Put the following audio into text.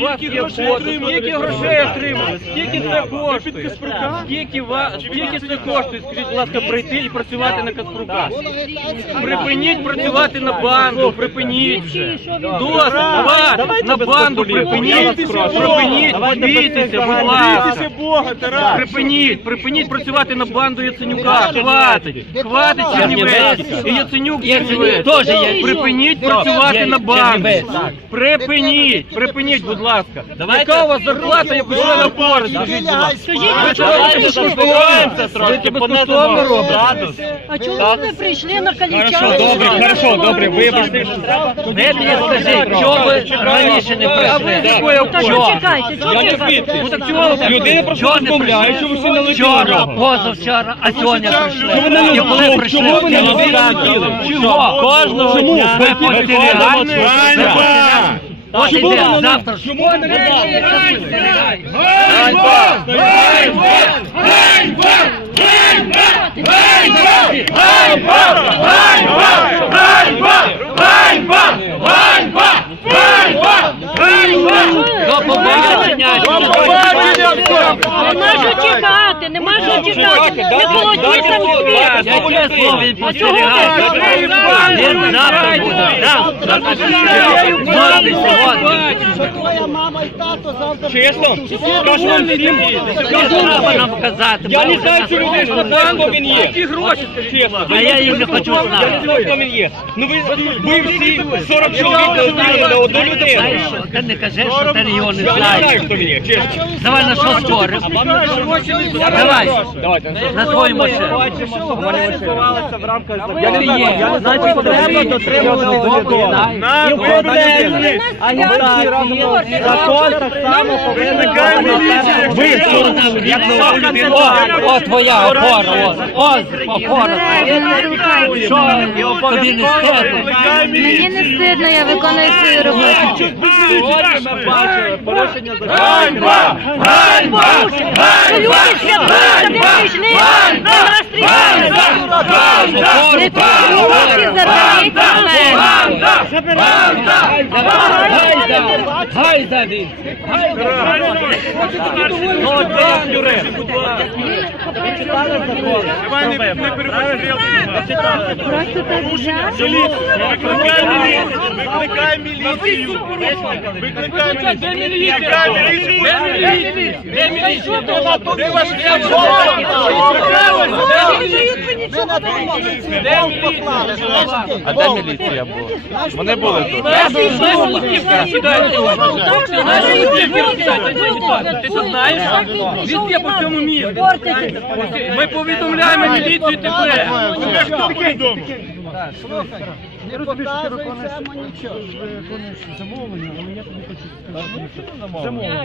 Вас є фото, скільки грошей отримали, скільки це коштує, скільки, ва- скільки це коштує, скажіть, будь ласка, прийти і працювати на Каспрука. Припиніть працювати на банду, припиніть вже. Досить, хватить, на банду припиніть, припиніть, бійтеся, будь ласка. Припиніть, припиніть працювати на банду Яценюка. Хватить, хватить Чернівецький. І Яценюк Чернівецький. Припиніть працювати на банду. Припиніть, припиніть, будь ласка. Яка у вас зарплата, яку члена опори, скажіть, будь ласка. Ви це робите безкоштовно? Ви це? А чому ви не прийшли на каліча? Добре, хорошо, добре, вибачте. Де ти скажи, чого ви раніше не А ви прийшли? з Та що чекайте, чого Я не звідти. Ну ви Людина просто розмовляє, що ви всі налетіли. Вчора, позавчора, а сьогодні прийшли. Ви не І коли чого прийшли? ви не Чого? налетіли? Чого? Кожного Чому? дня Ви ми потеряли. Ганьба! От Чому іде, ви не- завтра ж. До побачення. Нема що чекати, нема що чекати. Не холодіть там світ. Яке слово він А чого ви завтра буде. Завтра. Чесно? Скажу вам всім. Що треба нам казати? Я не знаю людину, не знаю, хто він є. Які гроші, скажіть, будь? А я їх не хочу Я не знати. знаю, хто він є. Ну ви, всі 40 чоловік не знали на одну людину. що? Ти не кажи, що ти його не Я не знаю, знаєш. хто він є, чесно. Давай на що скорим. Давай. На твою машину. Я не знаю. Значить, треба дотримуватися закону. На, вибачте. Закон так само Ви, О, о, твоя опора, о, ось опора. Що тобі не стидно? Мені не стидно, я виконую свою роботу. Ганьба! Ганьба! Люди святкують, ви прийшли, нас стріляють. Не руки заберіть мене. Гайда він! Давай не, не переписуй. Просто так взяти. Викликай міліцію! Викликай міліцію! Де міліцію! Де ваш А де міліція була? Вони були тут. Ти це знаєш? Везде по всьому місту. Ми повідомляємо міліцію тебе. Хто такий вдома? Замовлення, але я тобі хочу. Замовлення.